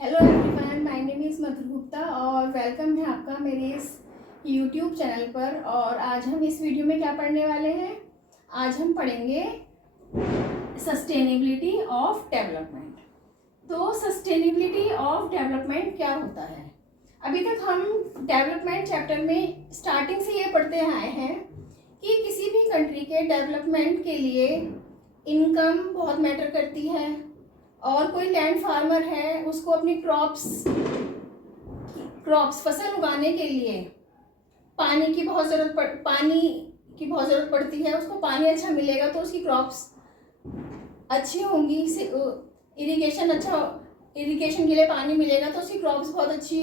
Hello everyone, my name is Madhu Gupta और welcome है आपका मेरे इस यूट्यूब चैनल पर। और आज हम इस वीडियो में क्या पढ़ने वाले हैं? आज हम पढ़ेंगे सस्टेनेबिलिटी ऑफ डेवलपमेंट। तो सस्टेनेबिलिटी ऑफ डेवलपमेंट क्या होता है? अभी तक हम डेवलपमेंट चैप्टर में स्टार्टिंग से ये पढ़ते आए हैं कि किसी भी कंट्री के डेवलपमेंट के लिए इनकम बहुत मैटर करती है, और कोई लैंड फार्मर है उसको अपनी क्रॉप्स फसल उगाने के लिए पानी की बहुत ज़रूरत पड़ती है। उसको पानी अच्छा मिलेगा तो उसकी क्रॉप्स अच्छी होंगी। इरिगेशन के लिए पानी मिलेगा तो उसकी क्रॉप्स बहुत अच्छी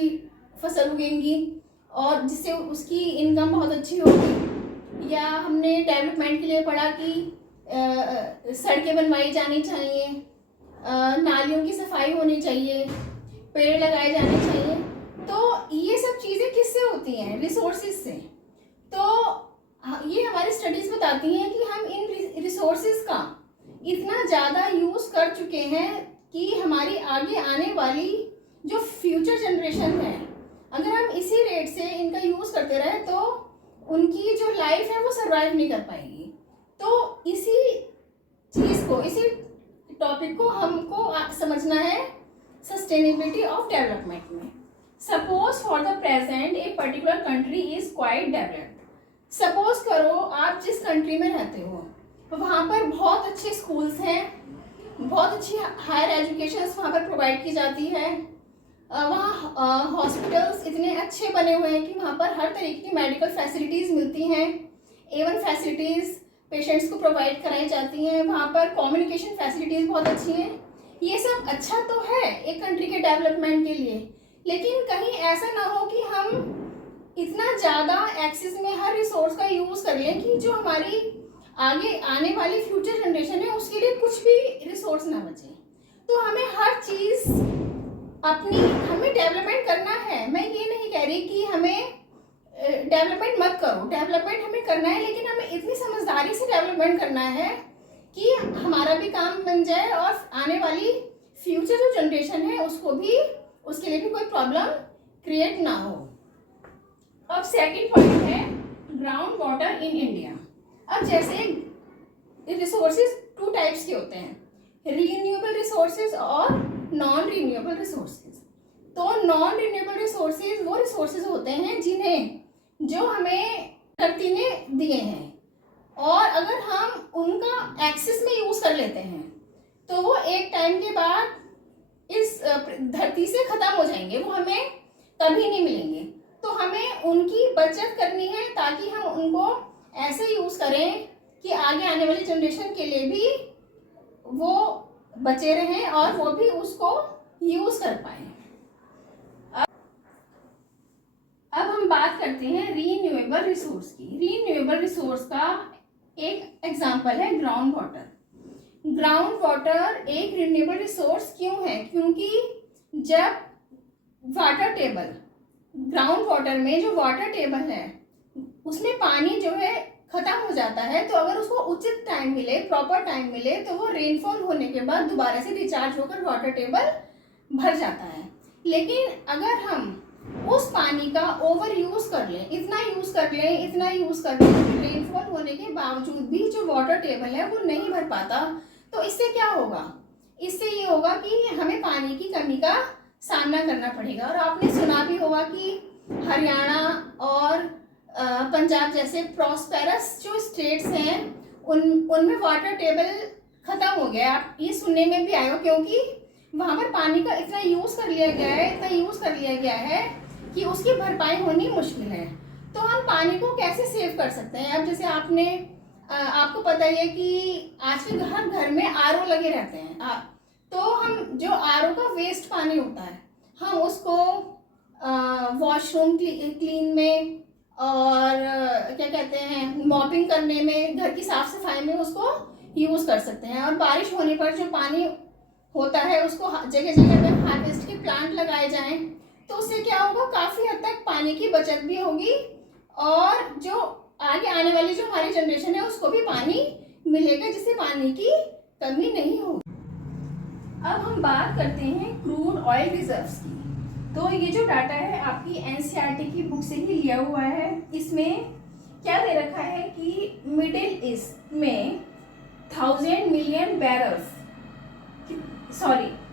फसल उगेंगी और जिससे उसकी इनकम बहुत अच्छी होगी। या हमने डेवलपमेंट के लिए पढ़ा कि सड़कें बनवाई जानी चाहिए, नालियों की सफाई होनी चाहिए, पेड़ लगाए जाने चाहिए। तो ये सब चीज़ें किससे होती हैं? रिसोर्सेज से। तो ये हमारी स्टडीज़ बताती हैं कि हम इन रिसोर्सेज का इतना ज़्यादा यूज़ कर चुके हैं कि हमारी आगे आने वाली जो फ्यूचर जनरेशन है, अगर हम इसी रेट से इनका यूज़ करते रहे तो उनकी जो लाइफ है वो सर्वाइव नहीं कर पाएगी। तो इसी टॉपिक को हमको समझना है सस्टेनेबिलिटी ऑफ डेवलपमेंट में। Suppose for the present a particular country is quite developed. Suppose करो आप जिस कंट्री में रहते हो वहाँ पर बहुत अच्छे स्कूल्स हैं, बहुत अच्छी हायर एजुकेशन वहाँ पर प्रोवाइड की जाती है। वहाँ हॉस्पिटल्स इतने अच्छे बने हुए हैं कि वहाँ पर हर तरीके की मेडिकल फैसिलिटीज़ मिलती हैं। एवन फैसिलिटीज़ पेशेंट्स को प्रोवाइड कराई जाती हैं। वहाँ पर कम्युनिकेशन फैसिलिटीज़ बहुत अच्छी हैं। ये सब अच्छा तो है एक कंट्री के डेवलपमेंट के लिए, लेकिन कहीं ऐसा ना हो कि हम इतना ज़्यादा एक्सेस में हर रिसोर्स का यूज़ कर लें कि जो हमारी आगे आने वाली फ्यूचर जनरेशन है उसके लिए कुछ भी रिसोर्स ना बचे। तो हमें हर चीज़ हमें डेवलपमेंट करना है। मैं ये नहीं कह रही कि हमें डेवलपमेंट मत करो, डेवलपमेंट हमें करना है, लेकिन हमें इतनी समझदारी से डेवलपमेंट करना है कि हमारा भी काम बन जाए और आने वाली फ्यूचर जो जनरेशन है उसके लिए भी कोई प्रॉब्लम क्रिएट ना हो। अब सेकंड पॉइंट है ग्राउंड वाटर इन इंडिया। अब जैसे रिसोर्सेज टू टाइप्स के होते हैं, रीन्यूएबल रिसोर्सेज और नॉन रीन्यूएबल रिसोर्सेज। तो नॉन रीन्यूएबल रिसोर्सेज वो रिसोर्सेज होते हैं जिन्हें जो हमें धरती ने दिए हैं, और अगर हम उनका एक्सेस में यूज़ कर लेते हैं तो वो एक टाइम के बाद इस धरती से ख़त्म हो जाएंगे, वो हमें कभी नहीं मिलेंगे। तो हमें उनकी बचत करनी है ताकि हम उनको ऐसे यूज़ करें कि आगे आने वाली जनरेशन के लिए भी वो बचे रहें और वो भी उसको यूज़ कर पाएँ। अब हम बात करते हैं रीन्यूएबल रिसोर्स की। रीन्यूएबल रिसोर्स का एक एग्जांपल है ग्राउंड वाटर। ग्राउंड वाटर एक रिन्यूएबल रिसोर्स क्यों है? क्योंकि जब ग्राउंड वाटर में जो वाटर टेबल है उसमें पानी जो है खत्म हो जाता है, तो अगर उसको उचित टाइम मिले, प्रॉपर टाइम मिले, तो वो रेनफॉल होने के बाद दोबारा से रिचार्ज होकर वाटर टेबल भर जाता है। लेकिन अगर हम उस पानी का ओवर यूज़ कर लें, इतना यूज़ कर लें रेनफॉल होने के बावजूद भी जो वाटर टेबल है वो नहीं भर पाता, तो इससे क्या होगा? इससे ये होगा कि हमें पानी की कमी का सामना करना पड़ेगा। और आपने सुना भी होगा कि हरियाणा और पंजाब जैसे प्रॉस्पेरस जो स्टेट्स हैं उनमें वाटर टेबल ख़त्म हो गया। आप ये सुनने में भी आएगा क्योंकि वहाँ पर पानी का इतना यूज़ कर लिया गया है कि उसकी भरपाई होनी मुश्किल है। तो हम पानी को कैसे सेव कर सकते हैं? अब जैसे आपको पता ही है कि आजकल हर घर में आरओ लगे रहते हैं। तो हम जो आरओ का वेस्ट पानी होता है हम उसको वॉशरूम क्लीन में और क्या कहते हैं मॉपिंग करने में, घर की साफ सफाई में उसको यूज़ कर सकते हैं। और बारिश होने पर जो पानी होता है उसको जगह जगह पे हार्वेस्ट के प्लांट लगाए जाएं, तो उससे क्या होगा, काफ़ी हद तक पानी की बचत भी होगी और जो आगे आने वाली जो हमारी जनरेशन है उसको भी पानी मिलेगा, जिससे पानी की कमी नहीं होगी। अब हम बात करते हैं क्रूड ऑयल रिजर्व्स की। तो ये जो डाटा है आपकी एनसीईआरटी की बुक से ही लिया हुआ है। इसमें क्या दे रखा है कि मिडिल ईस्ट में 1000 मिलियन बैरल्स,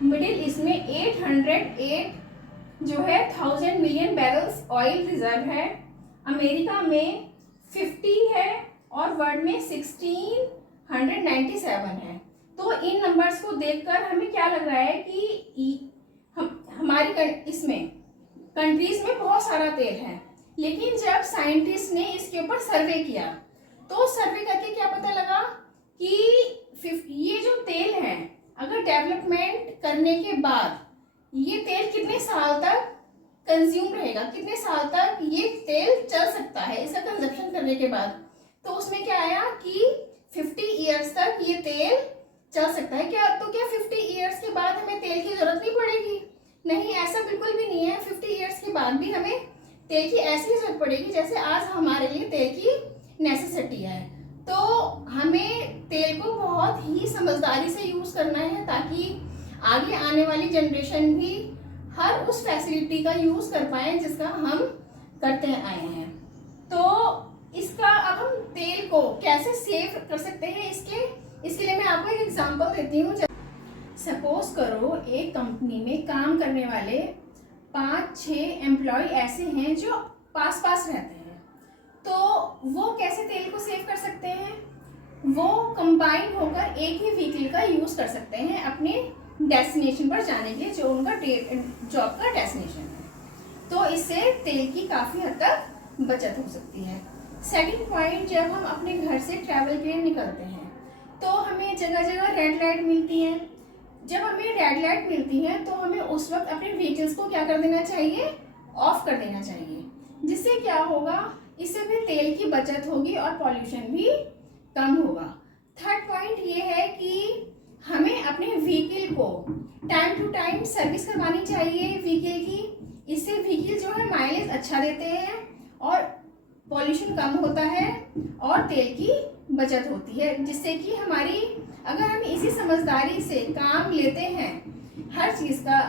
मिडिल ईस्ट में 808 जो है 1000 मिलियन बैरल्स ऑयल रिजर्व है। अमेरिका में 50 है और वर्ल्ड में 1697 है। तो इन नंबर्स को देखकर हमें क्या लग रहा है कि हमारी इसमें कंट्रीज में बहुत सारा तेल है। लेकिन जब साइंटिस्ट ने इसके ऊपर सर्वे किया तो सर्वे करके क्या पता लगा कि ये जो तेल है अगर डेवलपमेंट करने के बाद ये तेल कितने साल तक कंज्यूम रहेगा, कितने साल तक ये तेल चल सकता है इसका कंजप्शन करने के बाद। तो उसमें क्या आया कि 50 ईयर्स तक ये तेल चल सकता है। क्या 50 ईयर्स के बाद हमें तेल की जरूरत नहीं पड़ेगी? नहीं, ऐसा बिल्कुल भी नहीं है। 50 ईयर्स के बाद भी हमें तेल की ऐसी जरूरत पड़ेगी जैसे आज हमारे लिए तेल की नेसेसिटी है। तो हमें तेल को बहुत ही समझदारी से यूज करना है ताकि आगे आने वाली जनरेशन भी हर उस फैसिलिटी का यूज कर पाए जिसका हम करते आए हैं। तो इसका अब हम तेल को कैसे सेव कर सकते हैं इसके लिए मैं आपको एक एग्जांपल देती हूँ। सपोज करो एक कंपनी में काम करने वाले 5-6 एम्प्लॉय ऐसे हैं जो पास रहते हैं। तो वो कैसे तेल को सेव कर सकते हैं? वो कंबाइन होकर एक ही व्हीकल का यूज कर सकते हैं अपने डेस्टिनेशन पर जाने के लिए, जो उनका जॉब का डेस्टिनेशन है। तो इससे तेल की काफ़ी हद तक बचत हो सकती है। सेकंड पॉइंट, जब हम अपने घर से ट्रैवल के लिए निकलते हैं तो हमें जगह जगह रेड लाइट मिलती है। जब हमें रेड लाइट मिलती है तो हमें उस वक्त अपने व्हीकल्स को क्या कर देना चाहिए? ऑफ कर देना चाहिए। जिससे क्या होगा? इससे भी तेल की बचत होगी और पॉल्यूशन भी कम होगा। थर्ड पॉइंट ये है कि हमें अपने व्हीकल को टाइम टू टाइम सर्विस करवानी चाहिए व्हीकल की। इससे व्हीकल जो है माइलेज अच्छा देते हैं और पॉल्यूशन कम होता है और तेल की बचत होती है। जिससे कि हमारी, अगर हम इसी समझदारी से काम लेते हैं हर चीज़ का,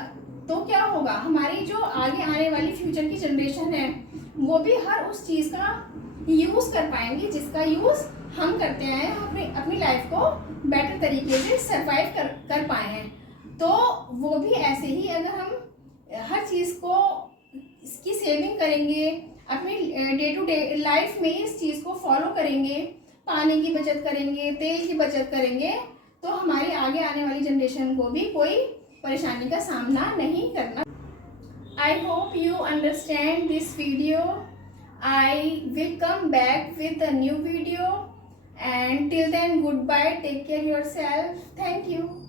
तो क्या होगा? हमारी जो आगे आने वाली फ्यूचर की जनरेशन है वो भी हर उस चीज़ का यूज़ कर पाएंगे जिसका यूज़ हम करते आए हैं, अपनी लाइफ को बेटर तरीके से सर्वाइव कर पाए हैं। तो वो भी ऐसे ही, अगर हम हर चीज़ को इसकी सेविंग करेंगे, अपनी डे टू डे लाइफ में इस चीज़ को फॉलो करेंगे, पानी की बचत करेंगे, तेल की बचत करेंगे, तो हमारी आगे आने वाली जनरेशन को भी कोई परेशानी का सामना नहीं करना। I hope you understand this video. I will come back with a new video, and till then, goodbye. Take care yourself. Thank you.